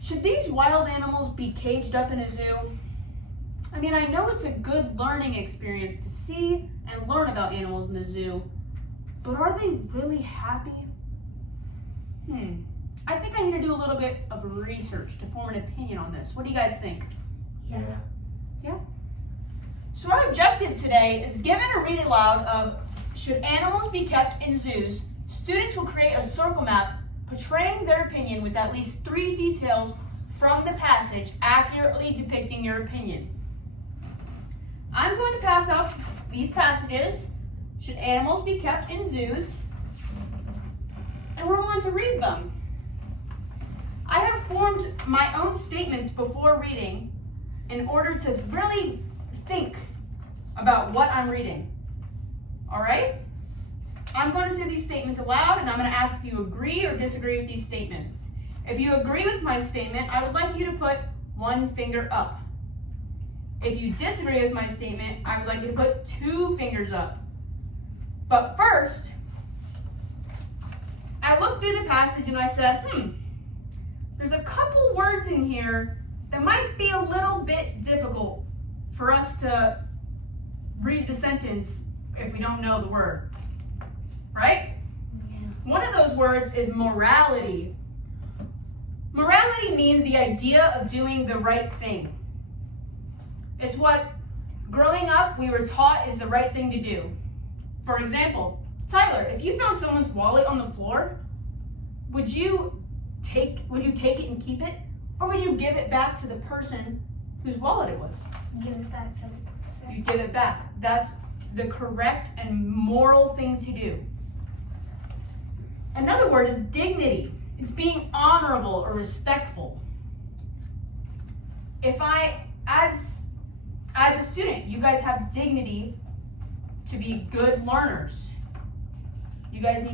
Should these wild animals be caged up in a zoo? I mean, I know it's a good learning experience to see and learn about animals in the zoo, but are they really happy? I think I need to do a little bit of research to form an opinion on this. What do you guys think? Yeah? So our objective today is, given a read aloud of should animals be kept in zoos, students will create a circle map portraying their opinion with at least 3 details from the passage accurately depicting your opinion. I'm going to pass out these passages, should animals be kept in zoos, and we're going to read them. I have formed my own statements before reading in order to really think about what I'm reading. All right? I'm going to say these statements aloud, and I'm going to ask if you agree or disagree with these statements. If you agree with my statement, I would like you to put 1 finger up. If you disagree with my statement, I would like you to put 2 fingers up. But first, I looked through the passage and I said, there's a couple words in here that might be a little bit difficult for us to read the sentence if we don't know the word. Right? Yeah. One of those words is morality. Morality means the idea of doing the right thing. It's what, growing up, we were taught is the right thing to do. For example, Tyler, if you found someone's wallet on the floor, would you take it and keep it? Or would you give it back to the person whose wallet it was? Give it back to the person. You give it back. That's the correct and moral thing to do. Another word is dignity. It's being honorable or respectful. If as a student, you guys have dignity to be good learners. You guys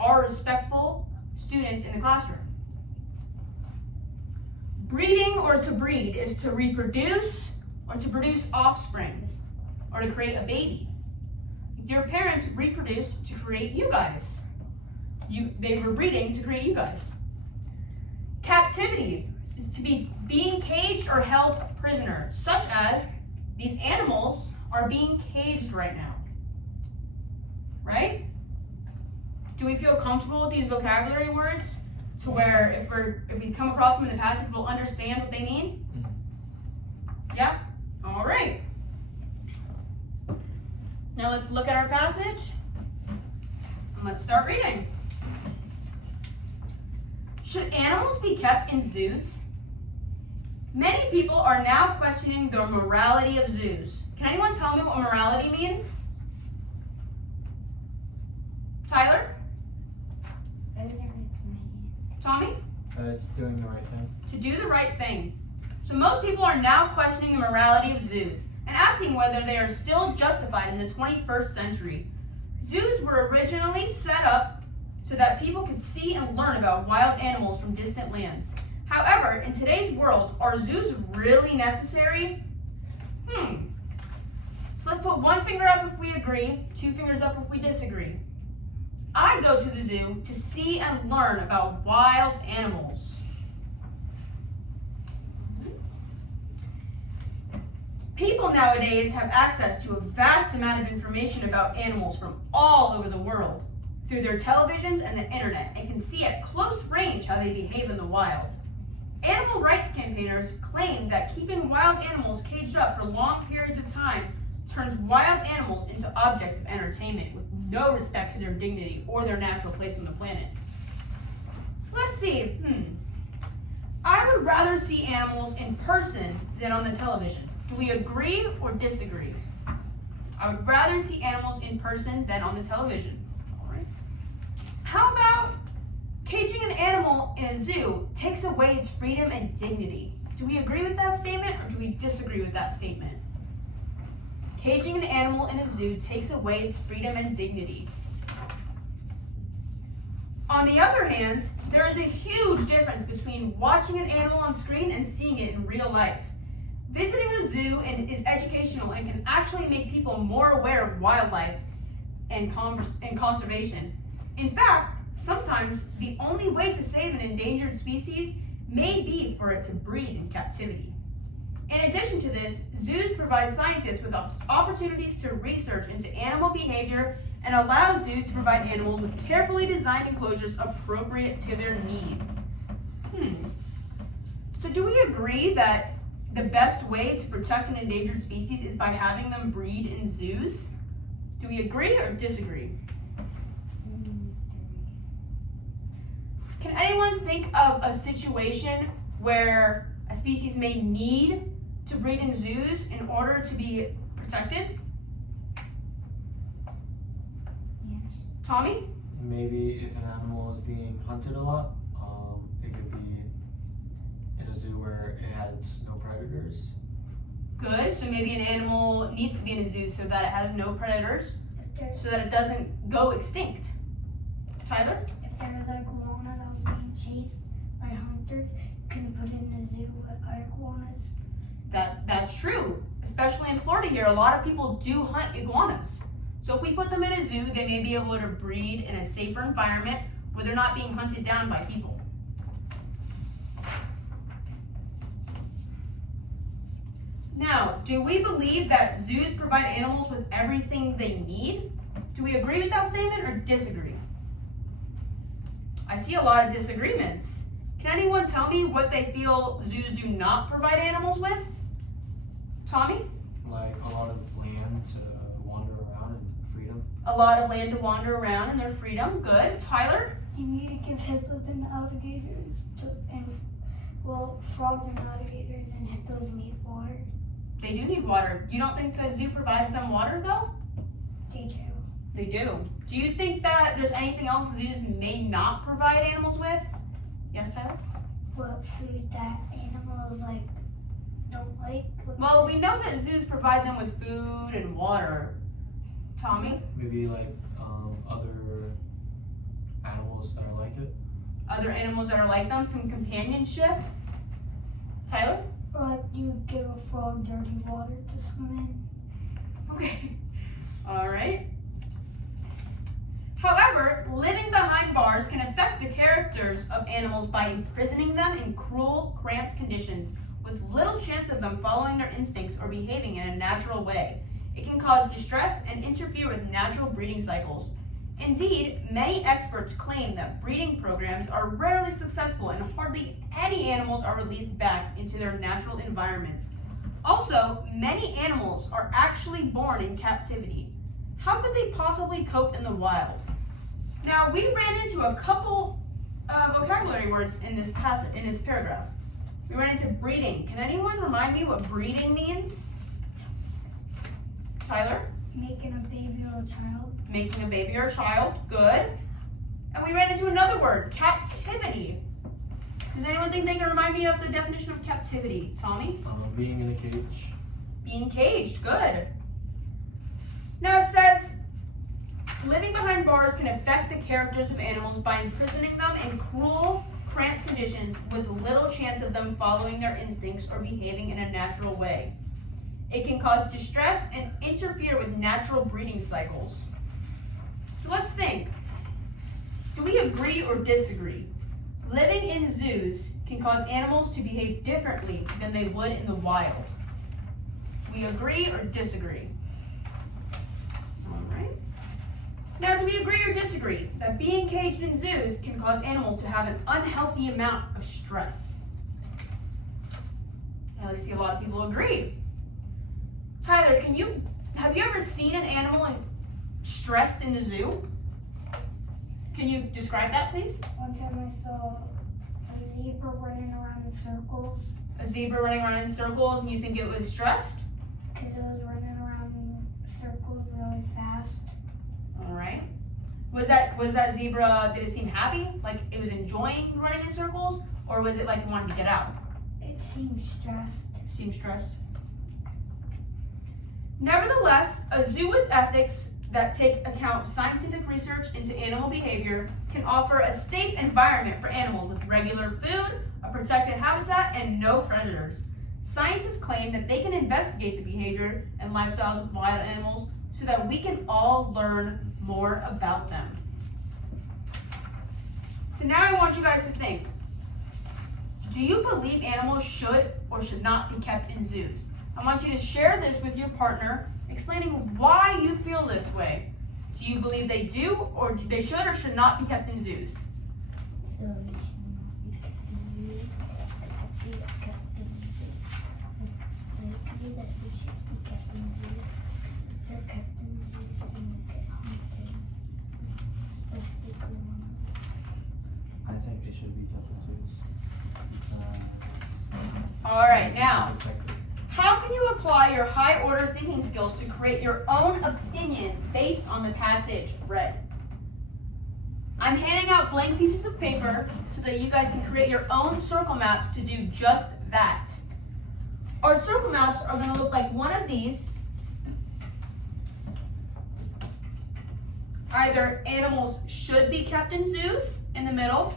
are respectful students in the classroom. Breeding or to breed is to reproduce or to produce offspring or to create a baby. Your parents reproduced to create you guys. They were breeding to create you guys. Captivity is to be being caged or held prisoner, such as these animals are being caged right now. Right? Do we feel comfortable with these vocabulary words to where if we come across them in the passage, we'll understand what they mean? Yeah? All right. Now let's look at our passage and let's start reading. Should animals be kept in zoos? Many people are now questioning the morality of zoos. Can anyone tell me what morality means? Tyler? Tommy? It's doing the right thing. To do the right thing. So most people are now questioning the morality of zoos and asking whether they are still justified in the 21st century. Zoos were originally set up so that people could see and learn about wild animals from distant lands. However, in today's world, are zoos really necessary? So let's put 1 finger up if we agree, 2 fingers up if we disagree. I go to the zoo to see and learn about wild animals. People nowadays have access to a vast amount of information about animals from all over the world through their televisions and the internet, and can see at close range how they behave in the wild. Animal rights campaigners claim that keeping wild animals caged up for long periods of time turns wild animals into objects of entertainment with no respect to their dignity or their natural place on the planet. So let's see. I would rather see animals in person than on the television. Do we agree or disagree? I would rather see animals in person than on the television. All right. How about caging an animal in a zoo takes away its freedom and dignity? Do we agree with that statement or do we disagree with that statement? Caging an animal in a zoo takes away its freedom and dignity. On the other hand, there is a huge difference between watching an animal on screen and seeing it in real life. Visiting a zoo is educational and can actually make people more aware of wildlife and conservation. In fact, sometimes the only way to save an endangered species may be for it to breed in captivity. In addition to this, zoos provide scientists with opportunities to research into animal behavior and allow zoos to provide animals with carefully designed enclosures appropriate to their needs. So do we agree that the best way to protect an endangered species is by having them breed in zoos? Do we agree or disagree? Can anyone think of a situation where a species may need to breed in zoos in order to be protected? Yes. Tommy? Maybe if an animal is being hunted a lot, it could be in a zoo where it has no predators. Good. So maybe an animal needs to be in a zoo so that it has no predators, so that it doesn't go extinct. Tyler? If there was an iguana that was being chased by hunters, can you put it in a zoo with other iguanas? That's true. Especially in Florida here, a lot of people do hunt iguanas. So if we put them in a zoo, they may be able to breed in a safer environment where they're not being hunted down by people. Now, do we believe that zoos provide animals with everything they need? Do we agree with that statement or disagree? I see a lot of disagreements. Can anyone tell me what they feel zoos do not provide animals with? Tommy? Like a lot of land to wander around and freedom. A lot of land to wander around and their freedom. Good. Tyler? You need to give hippos and alligators frogs and alligators and hippos need water. They do need water. You don't think the zoo provides them water though? They do. They do. Do you think that there's anything else zoos may not provide animals with? Yes, Tyler? What food that animals don't like? Well, we know that zoos provide them with food and water. Tommy? Maybe like other animals that are like it. Other animals that are like them, some companionship. Tyler? Or you give a frog dirty water to swim in. Okay. All right. However, living behind bars can affect the characters of animals by imprisoning them in cruel, cramped conditions with little chance of them following their instincts or behaving in a natural way. It can cause distress and interfere with natural breeding cycles. Indeed, many experts claim that breeding programs are rarely successful and hardly any animals are released back into their natural environments. Also, many animals are actually born in captivity. How could they possibly cope in the wild? Now, we ran into a couple vocabulary words in this passage, in this paragraph. We ran into breeding. Can anyone remind me what breeding means? Tyler? Making a baby or a child. Making a baby or a child. Good. And we ran into another word, captivity. Does anyone think they can remind me of the definition of captivity? Tommy? Being in a cage. Being caged. Good. Now it says, living behind bars can affect the characters of animals by imprisoning them in cruel, cramped conditions with little chance of them following their instincts or behaving in a natural way. It can cause distress and interfere with natural breeding cycles. So let's think. Do we agree or disagree? Living in zoos can cause animals to behave differently than they would in the wild. We agree or disagree? All right. Now, do we agree or disagree that being caged in zoos can cause animals to have an unhealthy amount of stress? I see a lot of people agree. Tyler, have you ever seen an animal stressed in the zoo? Can you describe that, please? One time I saw a zebra running around in circles. A zebra running around in circles, and you think it was stressed? Because it was running around in circles really fast. All right. Was that zebra, did it seem happy? Like it was enjoying running in circles? Or was it like it wanted to get out? It seemed stressed. Seemed stressed. Nevertheless, a zoo with ethics that take account scientific research into animal behavior can offer a safe environment for animals with regular food, a protected habitat, and no predators. Scientists claim that they can investigate the behavior and lifestyles of wild animals so that we can all learn more about them. So now I want you guys to think. Do you believe animals should or should not be kept in zoos? I want you to share this with your partner, explaining why you feel this way. Do you believe they do, or they should or should not be kept in zoos? So they should not be kept in zoos. I feel like kept in zoos. I feel that they should be kept in zoos. If they're kept in zoos, they will get hunted. Especially gorillas. I think it should be kept in zoos. All right, now, Protected. how can you apply your high order thinking skills to create your own opinion based on the passage read? I'm handing out blank pieces of paper so that you guys can create your own circle maps to do just that. Our circle maps are going to look like one of these. Either animals should be kept in zoos in the middle,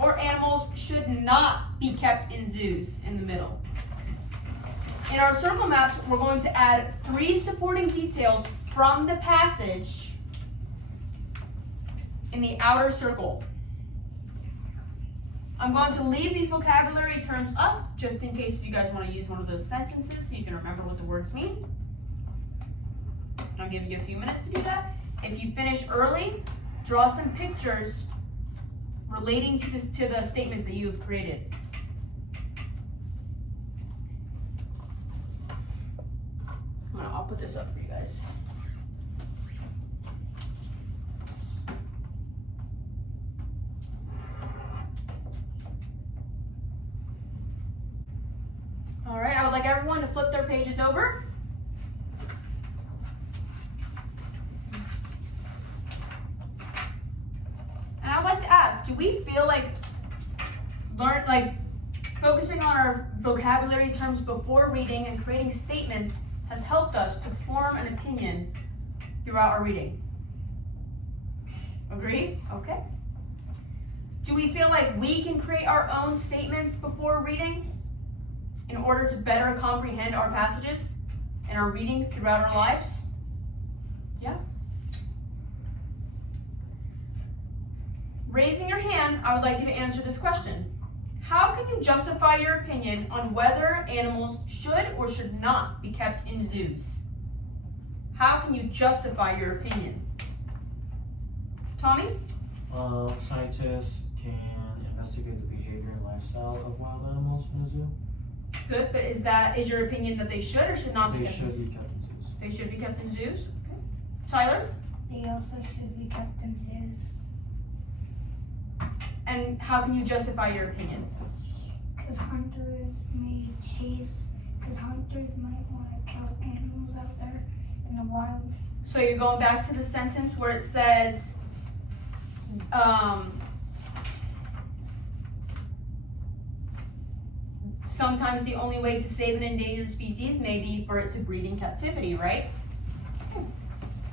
or animals should not be kept in zoos in the middle. In our circle maps, we're going to add 3 supporting details from the passage in the outer circle. I'm going to leave these vocabulary terms up just in case if you guys want to use one of those sentences so you can remember what the words mean. I'll give you a few minutes to do that. If you finish early, draw some pictures relating to the statements that you have created. I'll put this up for you guys. All right, I would like everyone to flip their pages over. And I'd like to ask, do we feel like focusing on our vocabulary terms before reading and creating statements has helped us to form an opinion throughout our reading? Agree? Okay. Do we feel like we can create our own statements before reading in order to better comprehend our passages and our reading throughout our lives? Yeah? Raising your hand, I would like you to answer this question. How can you justify your opinion on whether animals should or should not be kept in zoos? How can you justify your opinion? Tommy? Scientists can investigate the behavior and lifestyle of wild animals in a zoo. Good, but is your opinion that they should or should not be They kept in should zoos? be kept in zoos. They should be kept in zoos? Okay. Tyler? They also should be kept in zoos. And how can you justify your opinion? Because hunters might want to kill animals out there in the wild. So you're going back to the sentence where it says, sometimes the only way to save an endangered species may be for it to breed in captivity, right?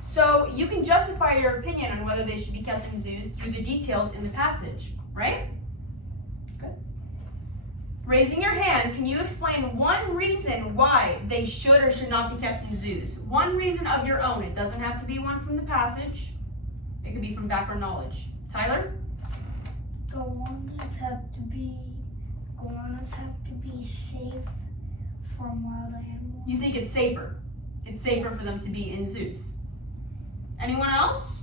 So you can justify your opinion on whether they should be kept in zoos through the details in the passage, right? Good. Raising your hand, can you explain one reason why they should or should not be kept in zoos? One reason of your own. It doesn't have to be one from the passage. It could be from background knowledge. Tyler? Iguanas have to be safe from wild animals. You think it's safer? It's safer for them to be in zoos. Anyone else?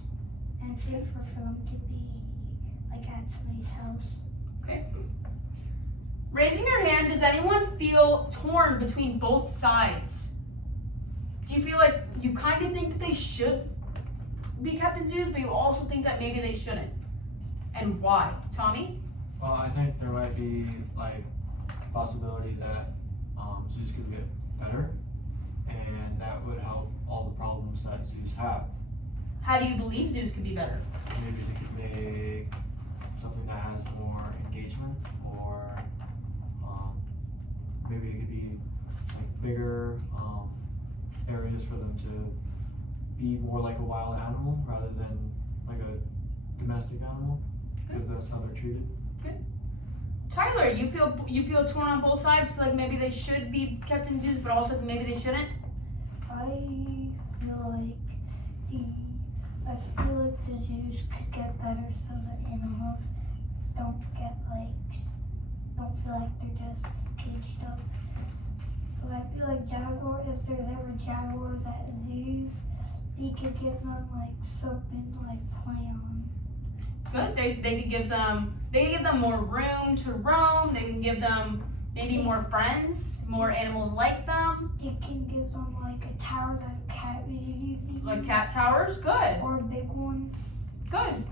And safer for them to be like at somebody's house. Okay. Raising your hand, does anyone feel torn between both sides? Do you feel like you kind of think that they should be kept in zoos, but you also think that maybe they shouldn't? And why? Tommy? Well, I think there might be like a possibility that zoos could get better, and that would help all the problems that zoos have. How do you believe zoos could be better? Maybe they could make something that has more engagement, or maybe it could be like bigger areas for them to be more like a wild animal rather than like a domestic animal, because that's how they're treated. Tyler, you feel torn on both sides? Feel like maybe they should be kept in zoos, but also maybe they shouldn't? I feel like the zoos could get better so the animals feel like they're just caged up. But I feel like jaguar, if there's ever jaguars at zoos, they could give them like something to like play on. Good. They could give them more room to roam. They can give them maybe more friends, more animals like them. They can give them like a tower that a cat would use. Like cat towers. Good. Or a big one. Good.